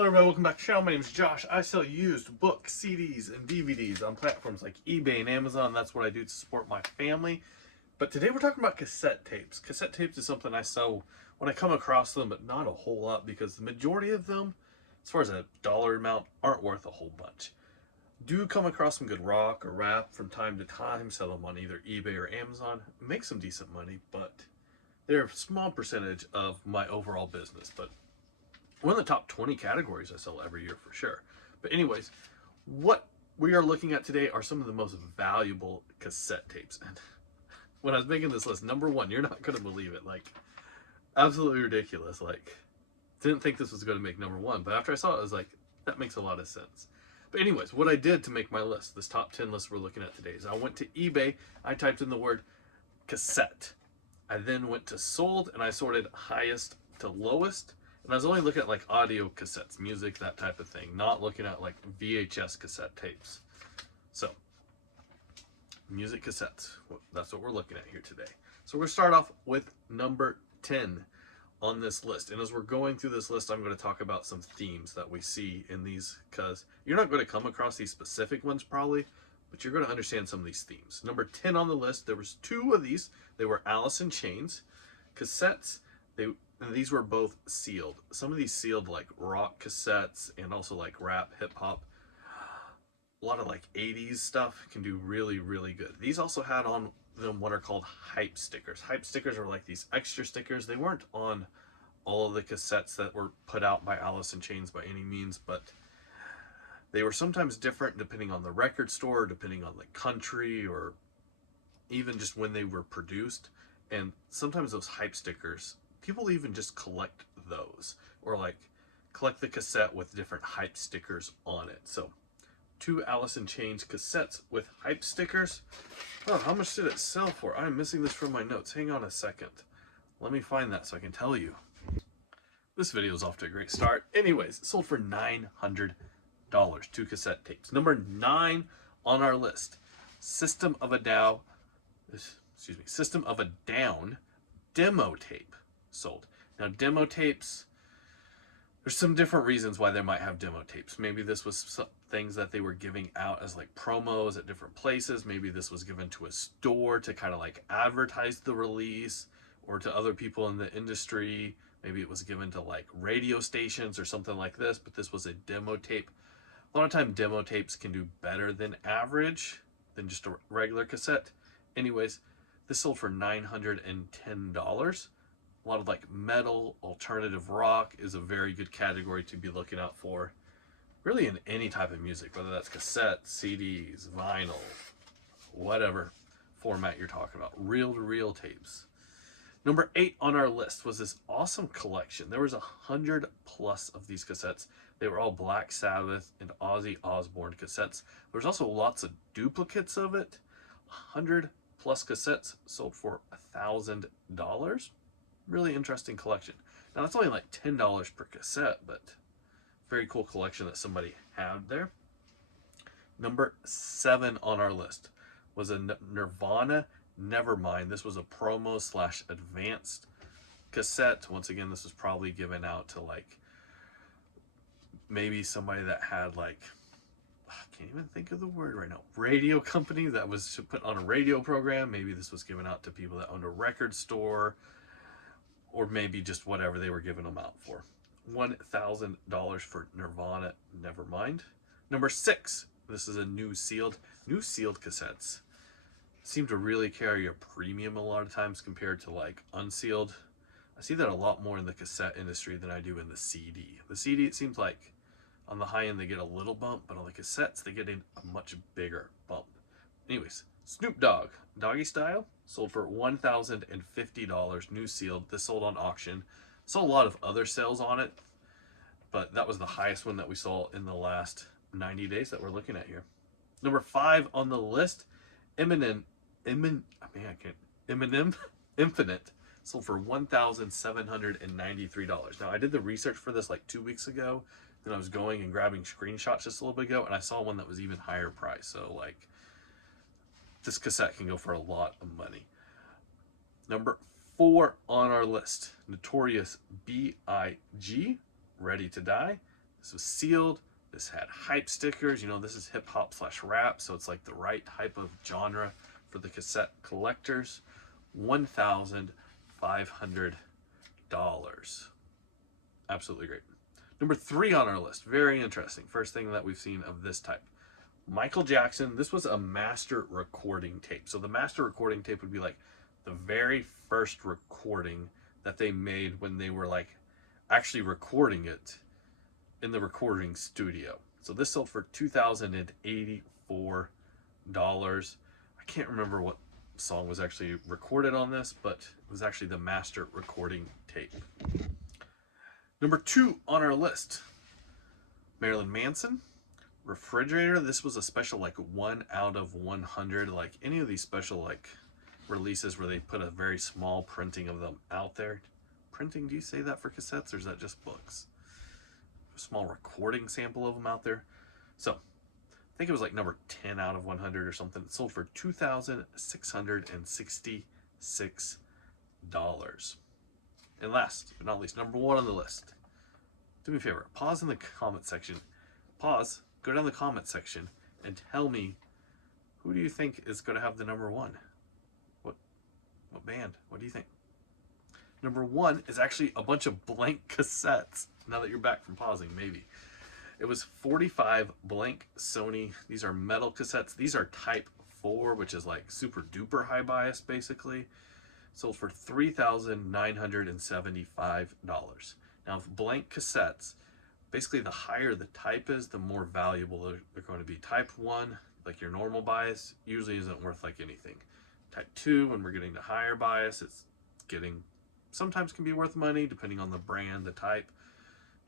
Hello everybody, welcome back to the channel. My name is Josh. I sell used books, CDs, and DVDs on platforms like eBay and Amazon. That's what I do to support my family. But today we're talking about cassette tapes. Cassette tapes is something I sell when I come across them, but not a whole lot because the majority of them, as far as a dollar amount, aren't worth a whole bunch. Do come across some good rock or rap from time to time, sell them on either eBay or Amazon, make some decent money, but they're a small percentage of my overall business. But one of the top 20 categories I sell every year for sure. But anyways, what we are looking at today are some of the most valuable cassette tapes. And when I was making this list, number one, you're not going to believe it. Like, absolutely ridiculous. Like, didn't think this was going to make number one. But after I saw it, I was like, that makes a lot of sense. But anyways, what I did to make my list, this top 10 list we're looking at today, is I went to eBay, I typed in the word cassette. I then went to sold and I sorted highest to lowest. And I was only looking at like audio cassettes, music, that type of thing, not looking at like VHS cassette tapes. So, music cassettes, that's what we're looking at here today. So we're going to start off with number 10 on this list. And as we're going through this list, I'm going to talk about some themes that we see in these, because you're not going to come across these specific ones probably, but you're going to understand some of these themes. Number 10 on the list, there was two of these. They were Alice in Chains cassettes. These were both sealed. Some of these sealed like rock cassettes and also like rap, hip hop. A lot of like 80s stuff can do really, really good. These also had on them what are called hype stickers. Hype stickers are like these extra stickers. They weren't on all of the cassettes that were put out by Alice in Chains by any means, but they were sometimes different depending on the record store, depending on the country, or even just when they were produced. And sometimes those hype stickers, people even just collect those, or like collect the cassette with different hype stickers on it. So, two Alice in Chains cassettes with hype stickers. Oh, how much did it sell for? I'm missing this from my notes. Hang on a second. Let me find that so I can tell you. This video is off to a great start. Anyways, it sold for $900. Two cassette tapes. Number 9 on our list, System of a Down demo tape sold. Now, demo tapes, there's some different reasons why they might have demo tapes. Maybe this was some things that they were giving out as like promos at different places. Maybe this was given to a store to kind of like advertise the release, or to other people in the industry. Maybe it was given to like radio stations or something like this, but this was a demo tape. A lot of time demo tapes can do better than average than just a regular cassette. Anyways, this sold for $910. A lot of like metal, alternative rock is a very good category to be looking out for. Really in any type of music, whether that's cassette, CDs, vinyl, whatever format you're talking about. Reel-to-reel tapes. Number 8 on our list was this awesome collection. There was 100 plus of these cassettes. They were all Black Sabbath and Ozzy Osbourne cassettes. There's also lots of duplicates of it. 100 plus cassettes sold for $1,000. Really interesting collection. Now that's only like $10 per cassette, but very cool collection that somebody had there. Number 7 on our list was a Nirvana Nevermind. This was a promo / advanced cassette. Once again, this was probably given out to like maybe somebody that had like, I can't even think of the word right now, radio company that was to put on a radio program. Maybe this was given out to people that owned a record store, or maybe just whatever they were giving them out for. $1,000 for Nirvana Nevermind. Number 6, this is a new sealed cassettes seem to really carry a premium a lot of times compared to like unsealed. I see that a lot more in the cassette industry than I do in the CD. The CD, it seems like on the high end they get a little bump, but on the cassettes they get a much bigger bump. Anyways, Snoop Dogg Doggy Style sold for $1,050, new sealed. This sold on auction. Saw a lot of other sales on it, but that was the highest one that we saw in the last 90 days that we're looking at here. Number 5 on the list, Eminem Infinite sold for $1,793. Now, I did the research for this like 2 weeks ago, then I was going and grabbing screenshots just a little bit ago, and I saw one that was even higher price. So like, this cassette can go for a lot of money. Number 4 on our list, Notorious B.I.G. Ready to Die. This was sealed. This had hype stickers. You know, this is hip hop / rap, so it's like the right type of genre for the cassette collectors. $1,500. Absolutely great. Number 3 on our list, very interesting. First thing that we've seen of this type. Michael Jackson, this was a master recording tape. So the master recording tape would be like the very first recording that they made when they were like actually recording it in the recording studio. So this sold for $2,084. I can't remember what song was actually recorded on this, but it was actually the master recording tape. Number 2 on our list, Marilyn Manson, refrigerator. This was a special like 1 out of 100, like any of these special like releases where they put a very small printing of them out there. Printing, do you say that for cassettes, or is that just books? A small recording sample of them out there. So I think it was like number 10 out of 100 or something. It sold for $2,666. And last but not least, number 1 on the list. Do me a favor, pause in the comment section. Pause, go down the comment section, and tell me, who do you think is going to have the number 1? What band? What do you think? Number 1 is actually a bunch of blank cassettes. Now that you're back from pausing, maybe. It was 45 blank Sony. These are metal cassettes. These are type 4, which is like super duper high bias, basically. Sold for $3,975. Now, with blank cassettes, basically the higher the type is, the more valuable they're going to be. Type 1, like your normal bias, usually isn't worth like anything. Type 2, when we're getting to higher bias, it's getting, sometimes can be worth money depending on the brand, the type.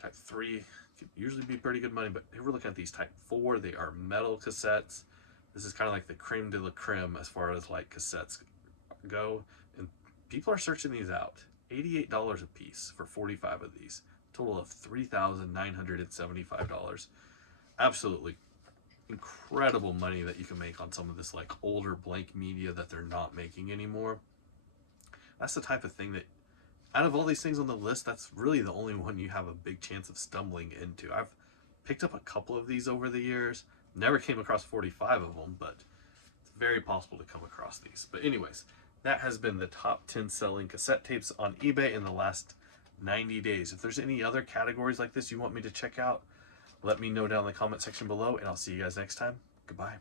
Type 3 can usually be pretty good money, but if we're looking at these type 4, they are metal cassettes. This is kind of like the creme de la creme as far as like cassettes go, and people are searching these out. $88 a piece for 45 of these. Total of $3,975. Absolutely incredible money that you can make on some of this like older blank media that they're not making anymore. That's the type of thing that, out of all these things on the list, that's really the only one you have a big chance of stumbling into. I've picked up a couple of these over the years. Never came across 45 of them, but it's very possible to come across these. But anyways, that has been the top 10 selling cassette tapes on eBay in the last 90 days. If there's any other categories like this you want me to check out, let me know down in the comment section below, and I'll see you guys next time. Goodbye.